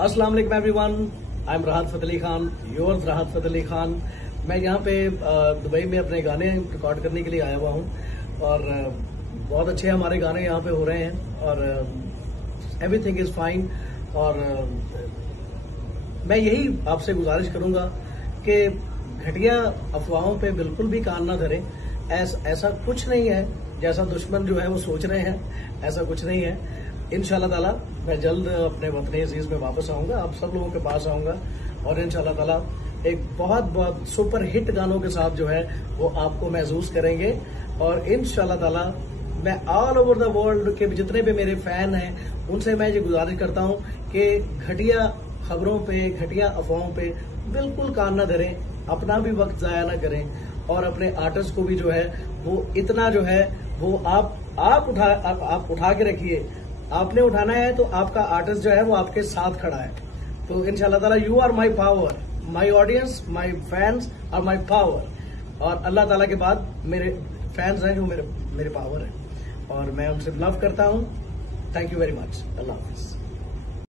अस्सलाम वालेकुम everyone, I am राहत फ़तेह अली खान, योर्स राहत फ़तेह अली खान। मैं यहाँ पे दुबई में अपने गाने रिकॉर्ड करने के लिए आया हुआ हूँ और बहुत अच्छे हमारे गाने यहाँ पे हो रहे हैं और एवरीथिंग इज फाइन। और मैं यही आपसे गुजारिश करूंगा कि घटिया अफवाहों पे बिल्कुल भी कान ना धरें। ऐसा कुछ नहीं है जैसा दुश्मन जो है वो सोच रहे हैं, ऐसा कुछ नहीं है। इंशाल्लाह ताला मैं जल्द अपने वतन अजीज में वापस आऊंगा, आप सब लोगों के पास आऊंगा और इंशाल्लाह ताला एक बहुत सुपर हिट गानों के साथ जो है वो आपको महसूस करेंगे। और इंशाल्लाह ताला मैं ऑल ओवर द वर्ल्ड के जितने भी मेरे फैन हैं उनसे मैं ये गुजारिश करता हूं कि घटिया खबरों पे, घटिया अफवाहों पे बिल्कुल कान न धरें, अपना भी वक्त जाया ना करें और अपने आर्टिस्ट को भी जो है वो इतना जो है वो आप उठा के रखिए। आपने उठाना है तो आपका आर्टिस्ट जो है वो आपके साथ खड़ा है। तो इंशाल्लाह ताला you are my power, my audience, my fans और माई पावर। और अल्लाह ताला के बाद मेरे फैंस हैं जो मेरे पावर है और मैं उनसे लव करता हूं। Thank you very much. Allah Hafiz.